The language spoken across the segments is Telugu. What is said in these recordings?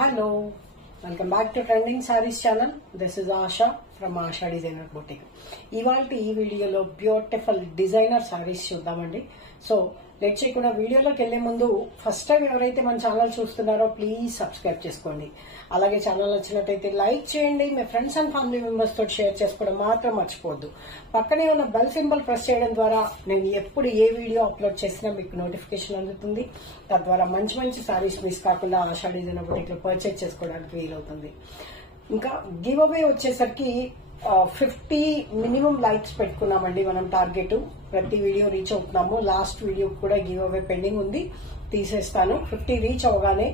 Hello, welcome back to Trending Sarees channel. This is Asha from Asha Designer Boutique. ఇవాల్టి ఈ వీడియోలో బ్యూటిఫుల్ డిజైనర్ సారీస్ చూద్దామండి. సో లెట్ చేయకుండా వీడియోలోకి వెళ్లే ముందు ఫస్ట్ టైం ఎవరైతే మన ఛానల్ చూస్తున్నారో ప్లీజ్ సబ్స్క్రైబ్ చేసుకోండి. అలాగే ఛానల్ నచ్చినట్టయితే లైక్ చేయండి. మీ ఫ్రెండ్స్ అండ్ ఫ్యామిలీ మెంబర్స్ తోటి షేర్ చేసుకోవడం మాత్రం మర్చిపోవద్దు. పక్కనే ఉన్న బెల్ సింబల్ ప్రెస్ చేయడం ద్వారా నేను ఎప్పుడు ఏ వీడియో అప్లోడ్ చేసినా మీకు నోటిఫికేషన్ అందుతుంది. తద్వారా మంచి మంచి సారీస్ మిస్ కాకుండా ఆషా డిజైనర్ బుటీక్ లో పర్చేజ్ చేసుకోవడానికి వీలవుతుంది. ఇంకా గివ్ అవే వచ్చేసరికి 50 మినిమం లైక్స్ పెట్టుకున్నామండి మనం టార్గెట్. ప్రతి వీడియో రీచ్ అవుతున్నాము. లాస్ట్ వీడియో కూడా గివ్ అవే పెండింగ్ ఉంది, తీసేస్తాను. 50 రీచ్ అవగానే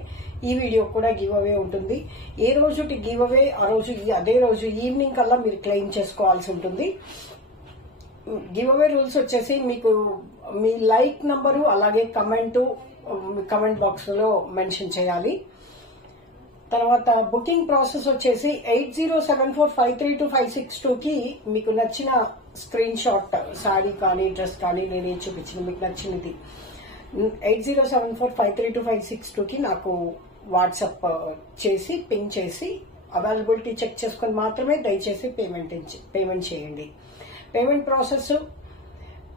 ఈ వీడియో కూడా గివ్ అవే ఉంటుంది. ఏ రోజు గివ్ అవే ఆ రోజు అదే రోజు ఈవినింగ్ కల్లా మీరు క్లెయిమ్ చేసుకోవాల్సి ఉంటుంది. గివ్ అవే రూల్స్ వచ్చేసి మీకు మీ లైక్ నంబరు అలాగే కమెంట్ బాక్స్ లో మెన్షన్ చేయాలి. తర్వాత బుకింగ్ ప్రాసెస్ వచ్చేసి 8074532562 కి మీకు నచ్చిన స్క్రీన్ షాట్ సారీ కానీ డ్రెస్ కానీ నేనే చూపించిన మీకు నచ్చినది 8074532562 కి నాకు వాట్సాప్ చేసి పింగ్ చేసి అవైలబిలిటీ చెక్ చేసుకుని మాత్రమే దయచేసి పేమెంట్ చేయండి. Payment process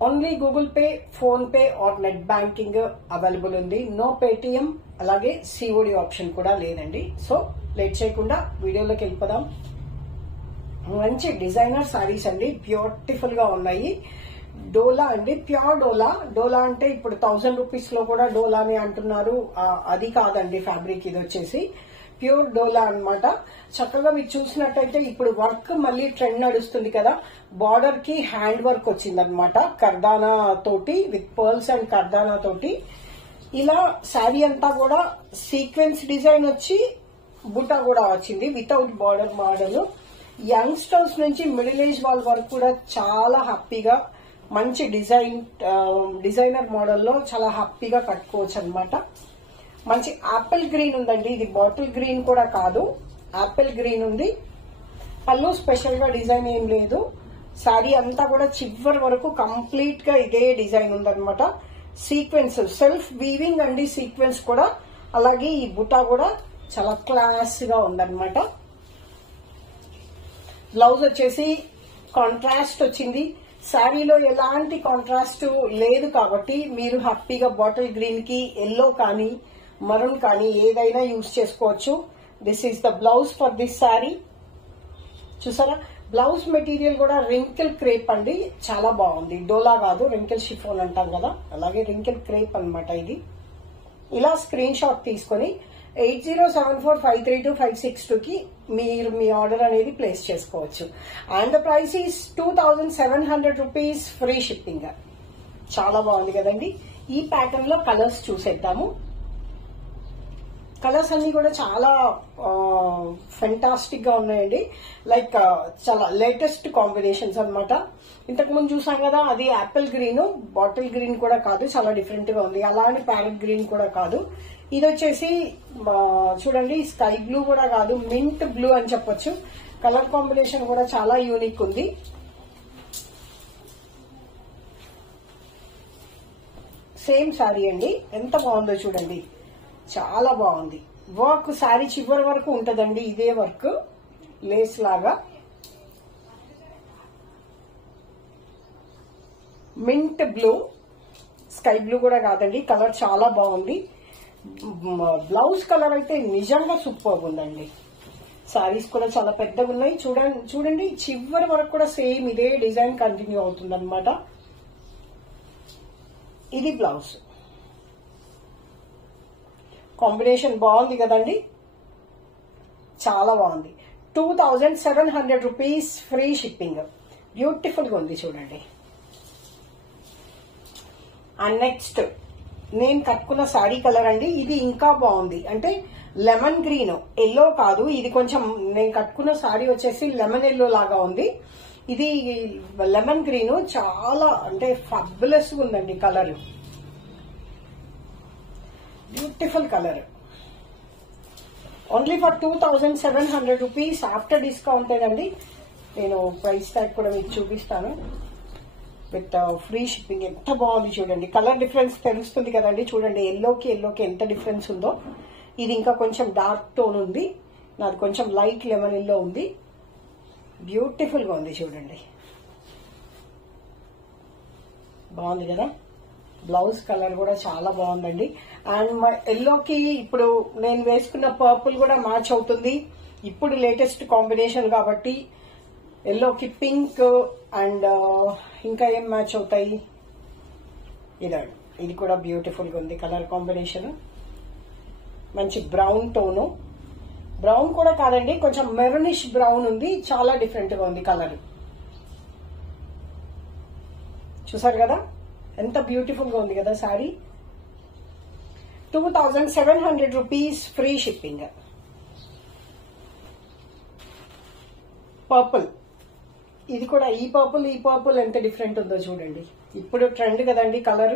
only Google pay, phone pay or net banking available ఉంది. నో పేటిఎం, అలాగే సిఓడి ఆప్షన్ కూడా లేదండి. సో లేట్ చేయకుండా వీడియోలోకి వెళ్ళిపోదాం. మంచి డిజైనర్ సారీస్ అండి, బ్యూటిఫుల్ గా ఉన్నాయి. డోలా అండి, ప్యూర్ డోలా. డోలా అంటే ఇప్పుడు 1000 రూపీస్ లో కూడా డోలాని అంటున్నారు. అది కాదండి ఫ్యాబ్రిక్, ఇది వచ్చేసి ప్యూర్ డోలా అన్నమాట. చక్కగా మీరు చూసినట్టయితే ఇప్పుడు వర్క్ మళ్ళీ ట్రెండ్ నడుస్తుంది కదా. బార్డర్ కి హ్యాండ్ వర్క్ వచ్చిందనమాట, కర్దానా తోటి, విత్ పర్ల్స్ అండ్ కర్దానా తోటి. ఇలా శారీ అంతా కూడా సీక్వెన్స్ డిజైన్ వచ్చి బుటా కూడా వచ్చింది వితౌట్ బార్డర్ మోడల్. యంగ్స్టర్స్ నుంచి మిడిల్ ఏజ్ వాళ్ళ వరకు కూడా చాలా హ్యాపీగా మంచి డిజైనర్ మోడల్లో చాలా హ్యాపీగా కట్టుకోవచ్చు అనమాట. మంచి యాపిల్ గ్రీన్ ఉందండి, ఇది బాటిల్ గ్రీన్ కూడా కాదు, యాపిల్ గ్రీన్ ఉంది. పళ్ళు స్పెషల్ గా డిజైన్ ఏం లేదు. శారీ అంతా కూడా చివరి వరకు కంప్లీట్ గా ఇదే డిజైన్ ఉందన్నమాట. సీక్వెన్స్ సెల్ఫ్ వీవింగ్ అండి, సీక్వెన్స్ కూడా. అలాగే ఈ బుటా కూడా చాలా క్లాస్ గా ఉందన్నమాట. బ్లౌజ్ వచ్చేసి కాంట్రాస్ట్ వచ్చింది. శారీలో ఎలాంటి కాంట్రాస్ట్ లేదు కాబట్టి మీరు హ్యాపీగా బాటిల్ గ్రీన్ కి ఎల్లో కానీ మరూన్ కానీ ఏదైనా యూజ్ చేసుకోవచ్చు. This is the blouse for this sari. చూసారా, బ్లౌజ్ మెటీరియల్ కూడా రింకిల్ క్రేప్ అండి, చాలా బాగుంది. డోలా కాదు, రింకిల్ షిఫోన్ అంటాం కదా, అలాగే రింకిల్ క్రేప్ అన్నమాట ఇది. ఇలా స్క్రీన్ షాట్ తీసుకుని 8074532562 కి మీరు మీ ఆర్డర్ అనేది ప్లేస్ చేసుకోవచ్చు. And the price is 2700 rupees, free shipping. చాలా బాగుంది కదండి. ఈ ప్యాటర్న్ లో కలర్స్ చూసేద్దాము. కలర్స్ అన్ని కూడా చాలా ఫెంటాస్టిక్ గా ఉన్నాయండి. లైక్ చాలా లేటెస్ట్ కాంబినేషన్స్ అన్నమాట. ఇంతకు ముందు చూసాం కదా, అది యాపిల్ గ్రీన్, బాటిల్ గ్రీన్ కూడా కాదు, చాలా డిఫరెంట్ గా ఉంది. అలానే ప్యారెట్ గ్రీన్ కూడా కాదు. ఇది వచ్చేసి చూడండి, స్కై బ్లూ కూడా కాదు, మింట్ బ్లూ అని చెప్పొచ్చు. కలర్ కాంబినేషన్ కూడా చాలా యూనిక్ ఉంది. సేమ్ శారీ అండి, ఎంత బాగుందో చూడండి, చాలా బాగుంది. వర్క్ శారీ చివరి వరకు ఉంటదండి, ఇదే వర్క్ లేస్ లాగా. మింట్ బ్లూ, స్కై బ్లూ కూడా కాదండి, కలర్ చాలా బాగుంది. బ్లౌజ్ కలర్ అయితే నిజంగా సూపర్ ఉందండి. శారీస్ కూడా చాలా పెద్దగా ఉన్నాయి. చూడండి చివరి వరకు కూడా సేమ్ ఇదే డిజైన్ కంటిన్యూ అవుతుంది అనమాట. ఇది బ్లౌజ్. కాంబినేషన్ బాగుంది కదండి, చాలా బాగుంది. 2700 రూపీస్, ఫ్రీ షిప్పింగ్. బ్యూటిఫుల్ గా ఉంది చూడండి. అండ్ నెక్స్ట్ నేను కట్టుకున్న శారీ కలర్ అండి, ఇది ఇంకా బాగుంది. అంటే లెమన్ గ్రీన్, ఎల్లో కాదు. ఇది కొంచెం నేను కట్టుకున్న శారీ వచ్చేసి లెమన్ ఎల్లో లాగా ఉంది. ఇది లెమన్ గ్రీన్, చాలా అంటే ఫాబులస్ ఉందండి colour. Beautiful colour. Only for 2700 rupees after discount అండి. నేను ప్రైస్ ట్యాగ్ కూడా మీకు చూపిస్తాను విత్ ఫ్రీ షిప్పింగ్. ఎంత బాగుంది చూడండి, కలర్ డిఫరెన్స్ తెలుస్తుంది కదండి. చూడండి ఎల్లోకి ఎంత డిఫరెన్స్ ఉందో. ఇది ఇంకా కొంచెం డార్క్ టోన్ ఉంది, నాది కొంచెం లైట్ లెమన్ ఎల్లో ఉంది. బ్యూటిఫుల్ గా ఉంది చూడండి, బాగుంది కదా. బ్లౌజ్ కలర్ కూడా చాలా బాగుందండి. అండ్ ఎల్లోకి ఇప్పుడు నేను వేసుకున్న పర్పుల్ కూడా మ్యాచ్ అవుతుంది. ఇప్పుడు లేటెస్ట్ కాంబినేషన్ కాబట్టి ఎల్లోకి పింక్ అండ్ ఇంకా ఏం మ్యాచ్ అవుతాయి, ఇదండి. ఇది కూడా బ్యూటిఫుల్ గా ఉంది కలర్ కాంబినేషన్. మంచి బ్రౌన్ టోను, బ్రౌన్ కూడా కాదండి, కొంచెం మెరూనిష్ బ్రౌన్ ఉంది. చాలా డిఫరెంట్ గా ఉంది కలర్. చూసారు కదా ఎంత బ్యూటిఫుల్ గా ఉంది కదా sorry. 2700 rupees free shipping. Purple, ఇది కూడా ఈ పర్పుల్ ఎంత డిఫరెంట్ ఉందో చూడండి. ఇప్పుడు ట్రెండ్ కదండి colour.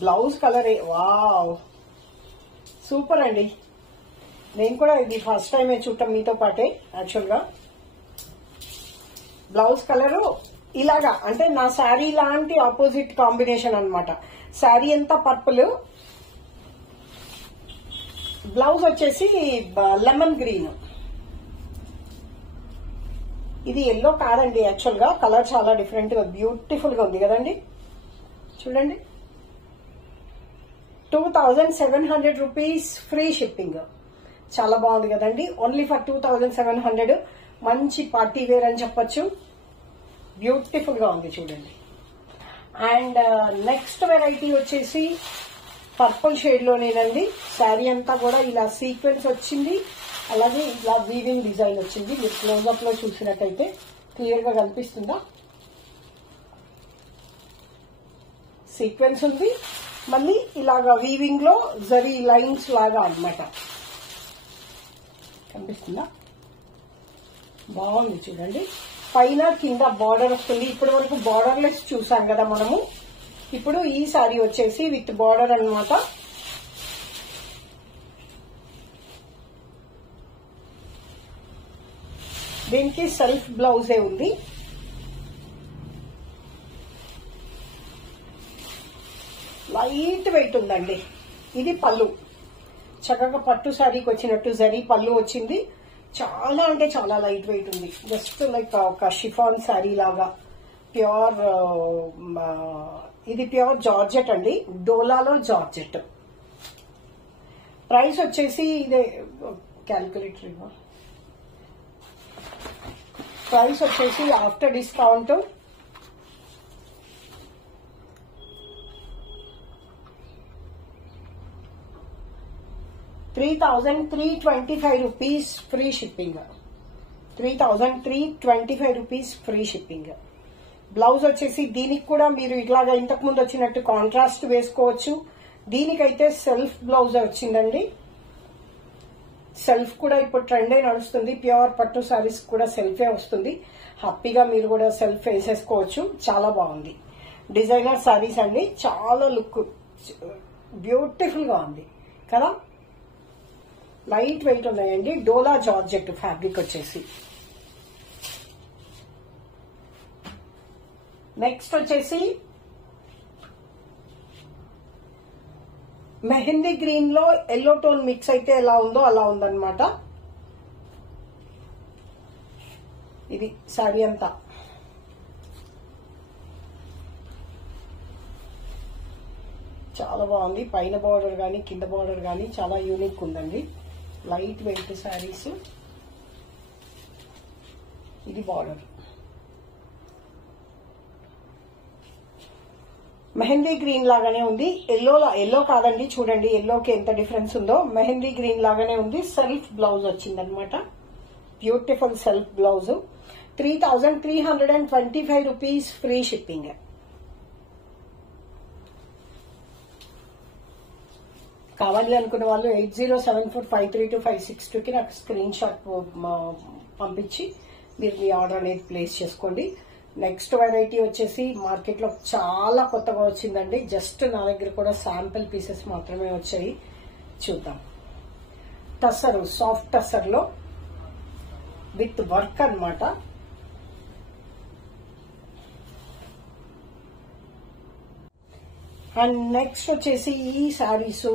Blouse colour wow super అండి. నేను కూడా ఇది ఫస్ట్ టైమే చూడటం మీతో పాటే. యాక్చువల్ గా బ్లౌజ్ కలరు ఇలాగా, అంటే నా శారీ లాంటి ఆపోజిట్ కాంబినేషన్ అన్నమాట. శారీ అంతా పర్పుల్, బ్లౌజ్ వచ్చేసి లెమన్ గ్రీన్. ఇది ఎల్లో కాదండి, యాక్చువల్ గా కలర్ చాలా డిఫరెంట్ గా బ్యూటిఫుల్ గా ఉంది కదండి. చూడండి 2700 రూపీస్ ఫ్రీ షిప్పింగ్. చాలా బాగుంది కదండి. Only for 2700. మంచి పార్టీ వేర్ అని చెప్పొచ్చు. బ్యూటిఫుల్ గా ఉంది చూడండి. అండ్ నెక్స్ట్ వెరైటీ వచ్చేసి పర్పుల్ షేడ్ లోనేనండి. శారీ అంతా కూడా ఇలా సీక్వెన్స్ వచ్చింది, అలాగే ఇలా వీవింగ్ డిజైన్ వచ్చింది. మీరు క్లోజ్అప్ లో చూసినట్టయితే క్లియర్ గా కనిపిస్తుందా, సీక్వెన్స్ ఉంది, మళ్ళీ ఇలాగా వీవింగ్ లో జరీ లైన్స్ లాగా అన్నమాట. కనిపిస్తుందా, బాగుంది చూడండి. పైన కింద బార్డర్ వస్తుంది. ఇప్పటి వరకు బార్డర్లెస్ చూసాం కదా మనము. ఇప్పుడు ఈ సారీ వచ్చేసి విత్ బార్డర్ అన్నమాట. దీనికి సెల్ఫ్ బ్లౌజే ఉంది. లైట్ వెయిట్ ఉందండి. ఇది పళ్ళు, చక్కగా పట్టు శారీకి వచ్చినట్టు జరీ పళ్ళు వచ్చింది. చాలా అంటే చాలా లైట్ వెయిట్ ఉంది. జస్ట్ లైక్ ఒక షిఫాన్ శారీ లాగా. ప్యూర్, ఇది ప్యూర్ జార్జెట్ అండి, డోలాలో జార్జెట్. ప్రైస్ వచ్చేసి ఇదే క్యాల్కులేటర్. ప్రైస్ వచ్చేసి after discount ₹3,325 free shipping. 3,325 rupees free shipping. Blouse వచ్చేసి దీనికి కూడా మీరు ఇట్లాగా ఇంతకు ముందు వచ్చినట్టు కాంట్రాస్ట్ వేసుకోవచ్చు. దీనికైతే సెల్ఫ్ బ్లౌజ్ వచ్చిందండి. సెల్ఫ్ కూడా ఇప్పుడు ట్రెండ్ అయి నడుస్తుంది. ప్యూర్ పట్టు సారీస్ కూడా సెల్ఫే వస్తుంది. హ్యాపీగా మీరు కూడా సెల్ఫ్ వేసేసుకోవచ్చు. చాలా బాగుంది. డిజైనర్ సారీస్ అండి, చాలా లుక్ బ్యూటిఫుల్ గా ఉంది కదా. లైట్ వెయిట్ ఉన్నాయండి. డోలా జార్జెట్ ఫ్యాబ్రిక్ వచ్చేసి. నెక్స్ట్ వచ్చేసి మెహందీ గ్రీన్ లో ఎల్లో టోన్ మిక్స్ అయితే ఎలా ఉందో అలా ఉందన్నమాట. ఇది సారీ అంతా. చాలా బాగుంది. పైన బార్డర్ గానీ కింద బార్డర్ గానీ చాలా యూనిక్ ఉందండి. Light weight saris. ఇది బార్డర్. మెహందీ గ్రీన్ లాగానే ఉంది. ఎల్లో కాదండి, చూడండి ఎల్లోకి ఎంత డిఫరెన్స్ ఉందో. మెహందీ గ్రీన్ లాగానే ఉంది. సెల్ఫ్ బ్లౌజ్ వచ్చిందనమాట. Beautiful self blouse. 3,325 rupees free shipping. కావాలి అనుకున్న వాళ్ళు 8074532562కి నాకు స్క్రీన్ షాట్ పంపించి మీరు మీ ఆర్డర్ అనేది ప్లేస్ చేసుకోండి. నెక్స్ట్ వెరైటీ వచ్చేసి మార్కెట్ లో చాలా కొత్తగా వచ్చిందండి. జస్ట్ నా దగ్గర కూడా శాంపిల్ పీసెస్ మాత్రమే వచ్చాయి. చూద్దాం. టస్సర్, సాఫ్ట్ టస్సర్ లో విత్ వర్క్ అన్నమాట. అండ్ నెక్స్ట్ వచ్చేసి ఈ శారీస్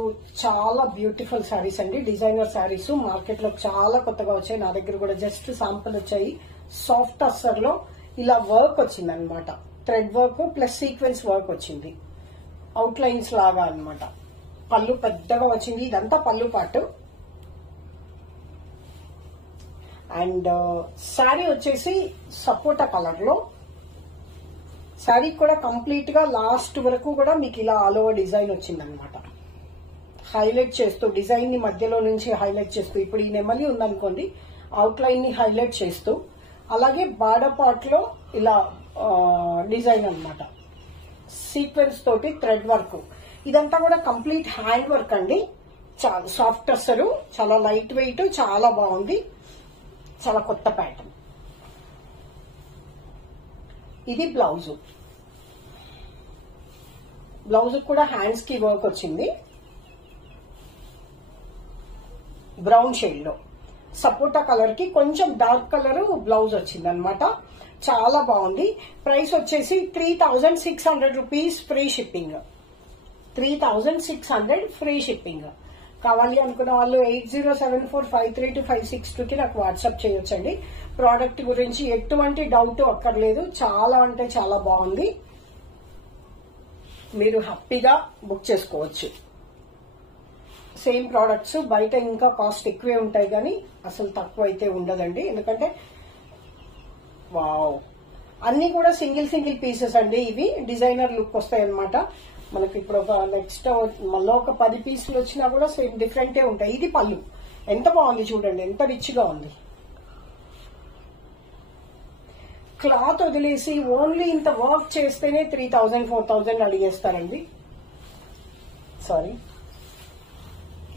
చాలా బ్యూటిఫుల్ శారీస్ అండి, డిజైనర్ శారీస్. మార్కెట్ లో చాలా కొత్తగా వచ్చాయి, నా దగ్గర కూడా జస్ట్ శాంపుల్ వచ్చాయి. సాఫ్ట్ అస్సర్ లో ఇలా వర్క్ వచ్చింది అనమాట, thread work plus sequence work వచ్చింది, అవుట్ లైన్స్ లాగా అనమాట. పళ్ళు పెద్దగా వచ్చింది, ఇదంతా పళ్ళు పాటు. అండ్ శారీ వచ్చేసి సపోటా కలర్ లో. శారీ కూడా కంప్లీట్ గా లాస్ట్ వరకు కూడా మీకు ఇలా ఆల్ ఓవర్ డిజైన్ వచ్చింది అనమాట. హైలైట్ చేస్తూ డిజైన్ ని మధ్యలో నుంచి హైలైట్ చేస్తూ, ఇప్పుడు ఈ నెమలి ఉందనుకోండి, అవుట్ లైన్ ని హైలైట్ చేస్తూ, అలాగే బార్డర్ పార్ట్ లో ఇలా డిజైన్ అనమాట, సీక్వెన్స్ తోటి థ్రెడ్ వర్క్. ఇదంతా కూడా కంప్లీట్ హ్యాండ్ వర్క్ అండి, చాలా సాఫ్ట్ అసలు, చాలా లైట్ వెయిట్, చాలా బాగుంది, చాలా కొత్త ప్యాటర్న్. ఇది బ్లౌజ్. బ్లౌజ్ కూడా హ్యాండ్స్ కి వర్క్ వచ్చింది, బ్రౌన్ షేడ్ లో. సపోటా కలర్ కి కొంచెం డార్క్ కలర్ బ్లౌజ్ వచ్చింది అనమాట, చాలా బాగుంది. ప్రైస్ వచ్చేసి 3600 rupees, free shipping. 3600 free shipping. కావాలి అనుకున్న వాళ్ళు 8074532562కి నాకు వాట్సాప్ చేయొచ్చండి. ప్రోడక్ట్ గురించి ఎటువంటి డౌట్ అక్కర్లేదు, చాలా అంటే చాలా బాగుంది, మీరు హ్యాపీగా బుక్ చేసుకోవచ్చు. సేమ్ ప్రోడక్ట్స్ బయట ఇంకా కాస్ట్ ఎక్కువే ఉంటాయి కానీ అసలు తక్కువ అయితే ఉండదండి, ఎందుకంటే వావ్ అన్ని కూడా సింగిల్ పీసెస్ అండి. ఇవి డిజైనర్ లుక్ వస్తాయి అనమాట. మనకి ఇప్పుడు ఒక నెక్స్ట్ మళ్ళీ ఒక 10 పీసులు వచ్చినా కూడా సేమ్ డిఫరెంటే ఉంటాయి. ఇది పళ్ళు ఎంత బాగుంది చూడండి, ఎంత రిచ్ గా ఉంది. క్లాత్ వదిలేసి ఓన్లీ ఇంత వర్క్ చేస్తేనే 3000 4000 అడిగేస్తారండి. సారీ,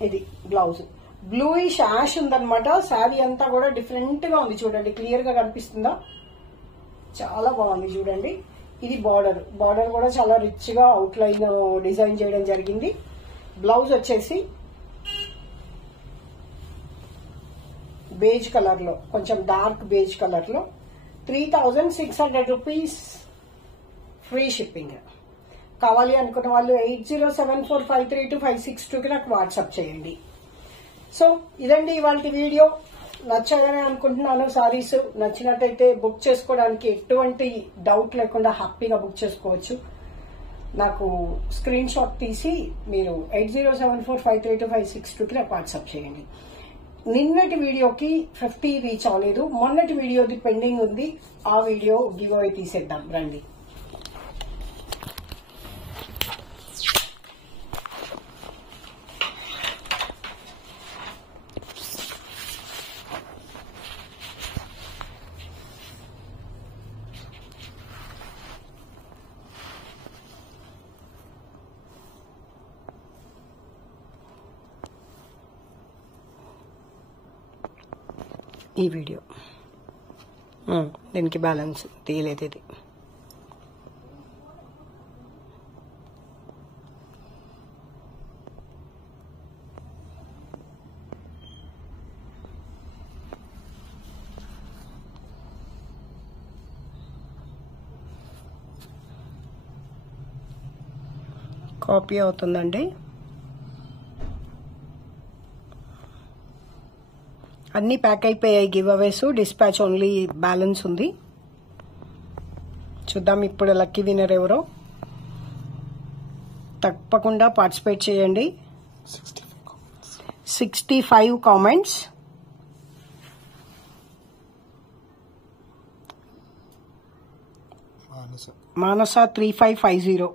ఇది బ్లౌజ్ బ్లూయిష్ యాష్ ఉందనమాట. శారీ అంతా కూడా డిఫరెంట్ గా ఉంది చూడండి, క్లియర్ గా కనిపిస్తుందా, చాలా బాగుంది చూడండి. ఇది బార్డర్ కూడా చాలా రిచ్ గా అవుట్ లైన్ డిజైన్ చేయడం జరిగింది. బ్లౌజ్ వచ్చేసి బేజ్ కలర్ లో, కొంచెం డార్క్ బేజ్ కలర్ లో, 3600 రూపీస్, ఫ్రీ షిప్పింగ్. కావాలి అనుకున్న వాళ్ళు 8074532562కి నాకు వాట్సాప్ చేయండి. సో ఇదండి ఇవాళ వీడియో. నచ్చాలని అనుకుంటున్నాను. సారీస్ నచ్చినట్టయితే బుక్ చేసుకోవడానికి ఎటువంటి డౌట్ లేకుండా హ్యాపీగా బుక్ చేసుకోవచ్చు. నాకు స్క్రీన్ షాట్ తీసి మీరు 8074532562కి నాకు వాట్సాప్ చేయండి. నిన్నటి వీడియోకి 50 రీచ్ అవ్వలేదు, మొన్నటి వీడియోది పెండింగ్ ఉంది, ఆ వీడియో గివ్ అవే తీసేద్దాం రండి. ఈ వీడియో దీనికి బ్యాలెన్స్ తీయలేదు. ఇది కాపీ అవుతుందండి. అన్ని ప్యాక్ అయిపోయాయి గివ్ అవేస్, డిస్పాచ్ ఓన్లీ బ్యాలెన్స్ ఉంది. చూద్దాం ఇప్పుడు లక్కీ విన్నర్ ఎవరో. తప్పకుండా పార్టిసిపేట్ చేయండి. 65 కామెంట్స్. మానస 3550,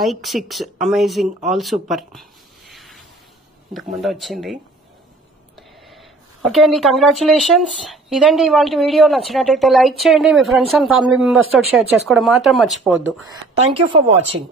లైక్ 6, అమేజింగ్, ఆల్ సూపర్. ఇంతకుముందు వచ్చింది. ఓకే అండి, కంగ్రాచులేషన్స్. ఇదండి ఇవాళ వీడియో. నచ్చినట్టయితే లైక్ చేయండి, మీ ఫ్రెండ్స్ అండ్ ఫ్యామిలీ మెంబర్స్ తోటి షేర్ చేసుకోవడం మాత్రం మర్చిపోవద్దు. Thank you for watching.